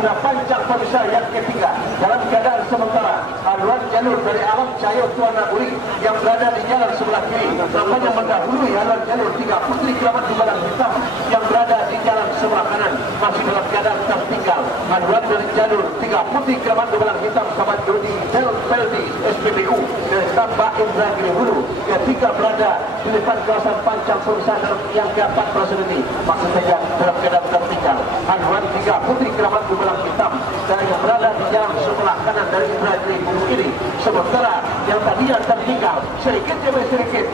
Panjang pemirsa yang ketiga dalam keadaan sementara haluan jalur dari Alam Cahyo Tuan Naguri yang berada di jalan sebelah kiri nampaknya mendahului haluan jalur 3 Putri Keramat Gubalang Hitam yang berada di jalan sebelah kanan masih dalam keadaan tertinggal. Haluan dari jalur 3 Putri Keramat Gubalang Hitam sahabat Dodi Peldi SPBU dari Tambak Indragiri Hulu ketika berada di depan kawasan Panjang pemirsa yang keempat ini maksud saja dalam keadaan tertinggal. Haluan 3 Putri Keramat Gubalang Hitam dan yang berada di jalan sebelah kanan dari Indragiri Hulu ini sementara yang tadinya tertinggal sedikit demi sedikit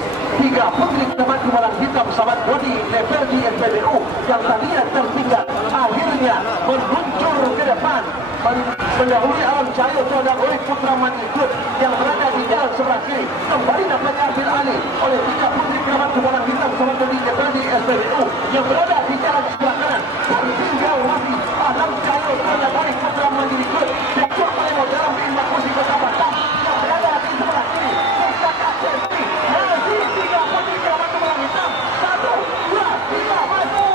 3 Putri Keramat Gubalang Hitam sahabat Dodi Peldi SPBU yang tadinya tertinggal akhirnya meluncur ke depan mendahului Alam Cahyo Tuan Naguri Putra Manikut yang berada di jalan sebelah kiri kembali dapat diambil alih oleh 3 Putri Keramat Gubalang Hitam sahabat Dodi Peldi SPBU yang berada di jalan sebelah kanan tertinggal masih Alam Cahyo Tuan Naguri Putra Manikut Dikut Palemo dalam Indah Musik Kota Batam yang berada di sebelah kiri Kota Kacenti masih 3 Putri Keramat Gubalang Hitam 1, 2, 3 maju.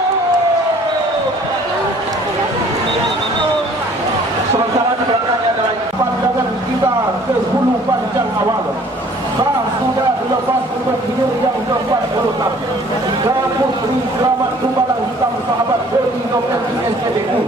Sementara di belakangnya adalah pandangan kita ke hulu panjang awal. Sudah dilepas untuk hilir yang ke-46 3 Putri Keramat Gubalang Hitam sahabat Dodi Peldi SPBU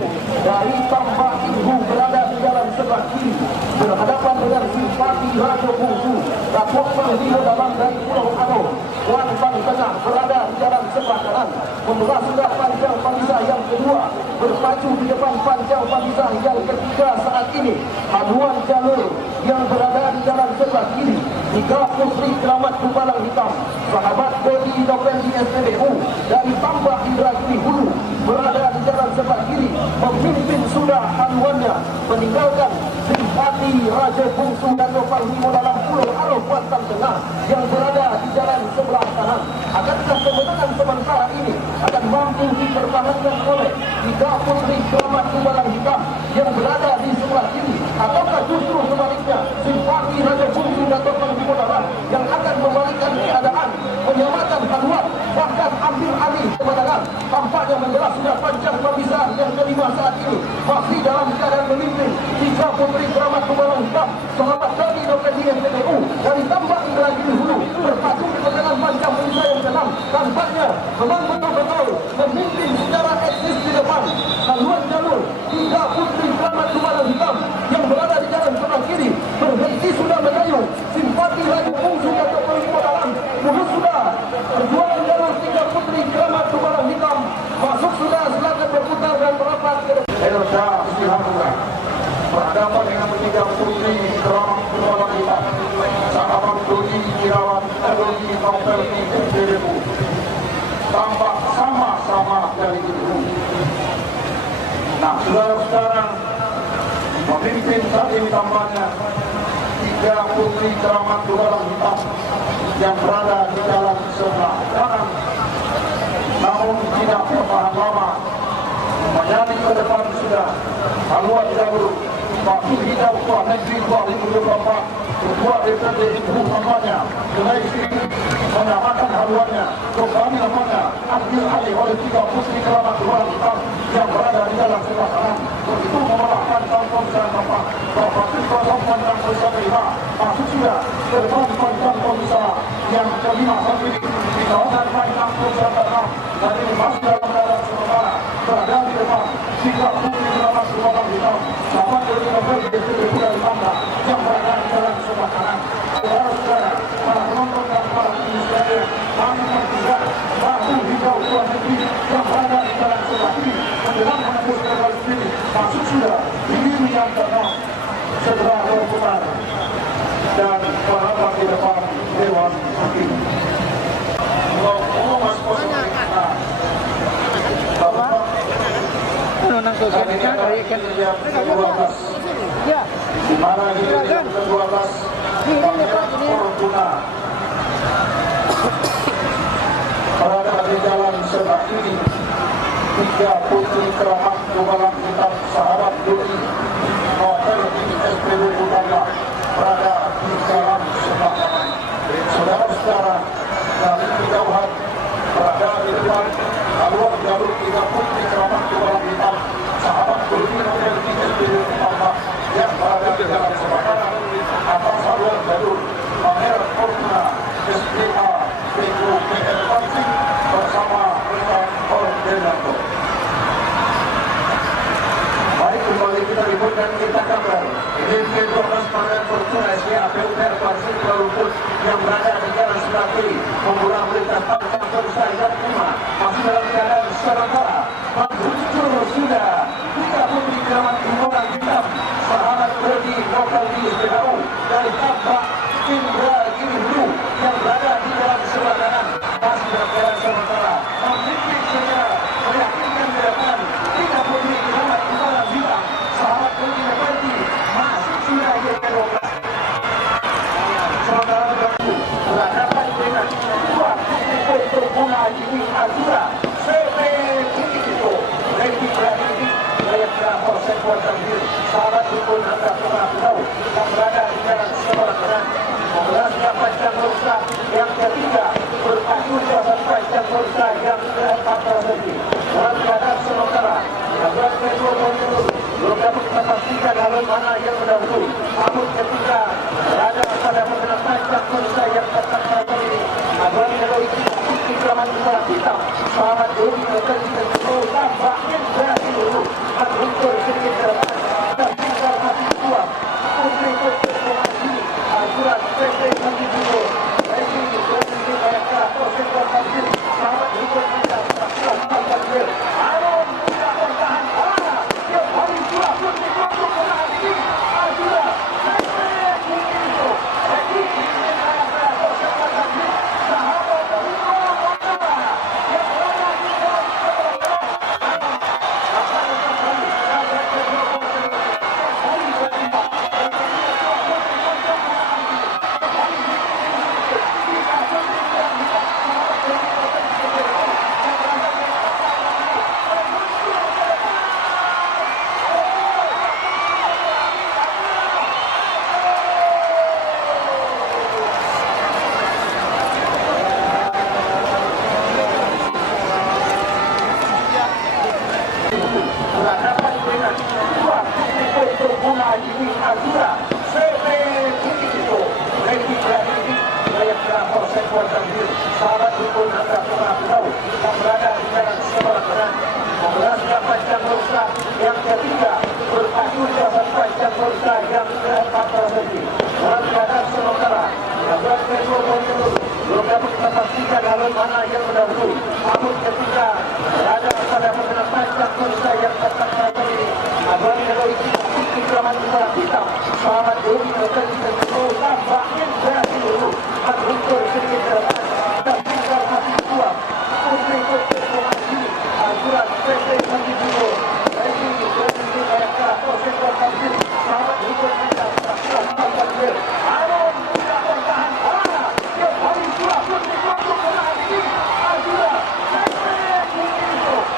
dari Tambak Ibu berada di jalan sebelah kiri berhadapan dengan Simpati Raja Bungsu Datuk Penghulu dalam dari Pulau Aro Kuantan Tengah berada di jalan sebelah kanan membelah sudah panjang Panisa yang kedua berpacu di depan panjang Panisa yang ketiga saat ini haluan jalur yang berada di jalan sebelah kiri 3 Putri Keramat Gubalang Hitam sahabat Dodi Peldi SPBU dari Tambak Indragiri Hulu berada di jalan sebelah kiri memimpin sudah haluannya meninggalkan Simpati Raja Bungsu dan Panglima dalam Pulau Aro Kuantan Tengah yang berada di jalan sebelah kanan. Akankah kemenangan sementara ini akan mampu dipertahankan oleh 3 Putri Keramat Gubalang Hitam yang berada di sebelah kiri ataukah justru sebaliknya Simpati Raja Bungsu dan Panglima dalam yang akan membalikkan keadaan menyamakan haluan bahkan ambil alih kemenangan. Tampaknya menjelas sudah panjang pemisah yang kelima saat ini masih dalam keadaan memimpin 3 Putri Keramat Gubalang Hitam sahabat Dodi Peldi SPBU dari Tambak Indragiri Hulu berpacu di perjalanan panjang pemisah yang ke-6 tampaknya memang betul-betul memimpin secara eksis di depan haluan jalur 3 Putri Keramat Gubalang Hitam yang berada di jalan sebelah kiri berhenti sudah mendayung Simpati Raja Bungsu atau Panglima dalam mulus sudah perjuangan jalur 3 Putri Keramat Gubalang Hitam masuk sudah silakan berputar dan merapat ke depan. Elsa Sihamura berhadapan dengan 3 Putri Keramat Gubalang Hitam sahabat Dodi Peldi SPBU tampak sama-sama dari itu. Nah, saudara-saudara memimpin saat ini tampaknya 3 Putri Keramat Gubalang Hitam yang berada di jalan sebelah kanan namun tidak bertahan lama menyalip ke depan sudah haluan jalur Wakil Hidau Tuan Negeri 2024 Ketua DPRD Ibu namanya Kelaisi menyamakan haluannya kembali namanya ambil alih oleh 3 Putri Keramat Gubalang Hitam yang berada di jalan sebelah kanan begitu memelahkan tahun dan bapak Bapak Panjang Pemisah kelima masuk sudah ke depan panjang pemisah yang kelima saat ini di kawasan Panjang Pemisah ke-6 dan ini masih dalam keadaan sementara berada di depan 3 Putri Keramat Gubalang Hitam sahabat Dodi Peldi SPBU dari Tambak yang berada di jalan sebelah kanan. Saudara-saudara, para penonton dan para pemirsa kami bertiga Wakil Hidau Tuan Negeri yang berada di jalan sebelah kiri menjelang menembus ke garis kiri masuk sudah ini yang ke-6 segera berputar dan berhadapan di depan Dewan Hakim. Dan ini adalah yang ke-12 di mana yang ke-12 Fortuna berada di jalan sebelah kiri 3 Putri Keramat Gubalang Hitam sahabat Dodi Peldi SPBU Tambak berada di jalan sebelah kanan. Saudara-saudara dari kejauhan berada di depan haluan jalur 3 Putri Keramat Gubalang Hitam sahabat Dodi Peldi sementara muncul sudah 3 putri keramat Gunungan Hitam sahabat Brody lokal di SPKU dari tampak Indra Giri Hulu yang berada di dalam sebelah kanan masih berjalan sementara memimpin secara meyakinkan di depan 3 putri keramat Gunungan Hitam sahabat Brody Leperti masih sudah ke-12 sementara berhadapan dengan 2 putri untuk Bunga Jimmy Azura CP Kikito Reki Praditi Layaknya Polsek Kuantambil sahabat Dukun Angga Pulau yang berada di jalan sebelah kanan membelasnya Panjang Bursa yang ketiga berpacu jasa Panjang Bursa yang keempat tersebut dalam keadaan sementara Gabungan kedua menurut belum dapat kita pastikan hal mana yang mendahului namun ketika berada pada pengenal Panjang Bursa yang tetap pada ini Gabungan kedua itu keramat Bunga Hitam sahabat Duri dan tampaknya dari dulu menguntur sedikit ke depan dan tinggal masih kuat putri putri Azura PT Santi Dulu Reki Berhenti Bayangka Polsek Kuantambil sahabat Dukun Angga Pulau Aron tidak bertahan bola yang paling kuat putri putri Azura PT Kikito Reki Bayangka Polsek Kuantambil sahabat berhadapan dengan 2 putri untuk Bunga Jimmy Azura CP Kikito Reki Praditi Layaknya Polsek Kuantambil sahabat Dukun Angga Pulau yang berada di jalan sebelah kanan membelasnya Panjang Bursa yang ketiga berpacu jasa Panjang Bursa yang keempat tersebut dalam keadaan sementara Gabungan kedua menurut belum dapat kita pastikan hal mana yang mendahului namun ketika berada pada pengenal Panjang Bursa yang tetap pada ini Gabungan kedua itu keramat Bunga Hitam sahabat Duri dan tampaknya dari dulu menguntur sedikit ke depan dan tinggal masih kuat putri putri Azura PT Santi Dulu Reki Berhenti Bayangka Polsek Kuantambil sahabat Dukun Angga Pulau Aron tidak bertahan bola yang paling kuat putri putri Azura PT Kikito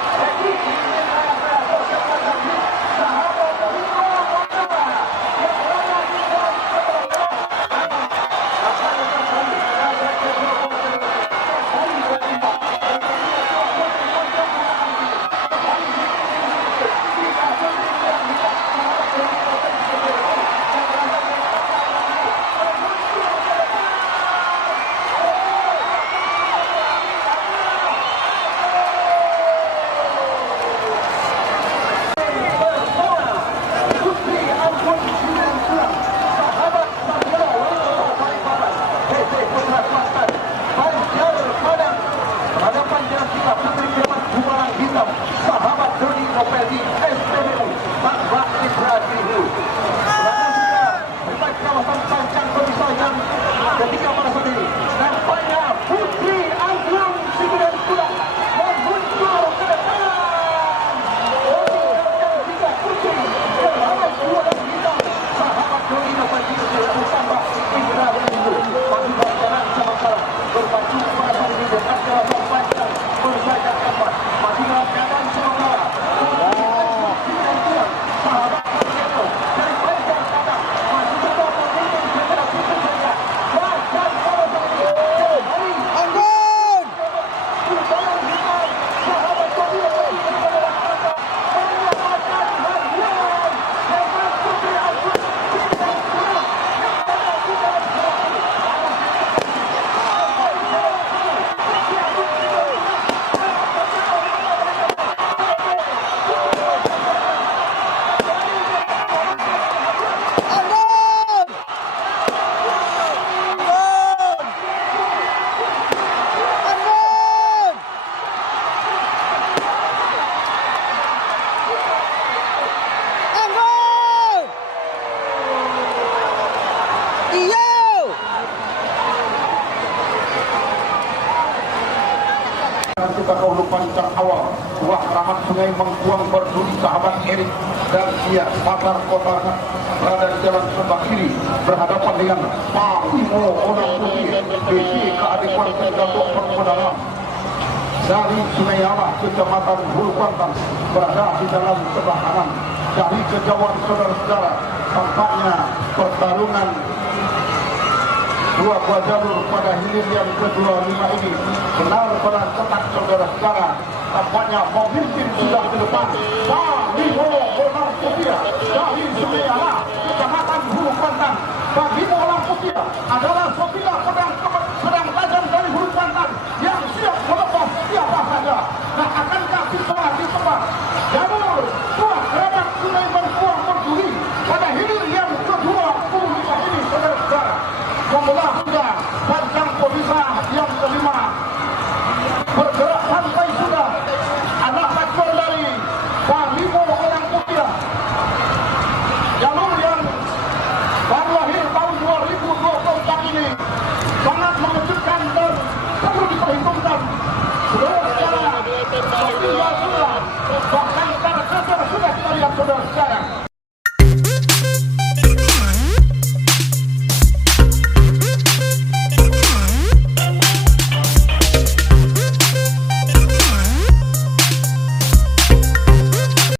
Hulu Pancang awal. Buah Keramat Sungai Mengkuang berduri sahabat Erik dan dia Pasar Kota berada di jalan sebelah kiri berhadapan dengan Pak Imo Orang Putih BC Keadilan Tergabung Permodalan dari Sungai Alah Kecamatan Hulu Kuantan berada di dalam sebelah kanan. Dari kejauhan saudara-saudara tampaknya pertarungan dua buah jalur pada hilir yang ke-25 ini benar-benar ketat saudara-saudara. Tampaknya pemimpin sudah ke depan. Bimo Orang Putih dari Sungai Alah Kecamatan Hulu Kuantan. Bimo Orang Putih adalah Sofia pada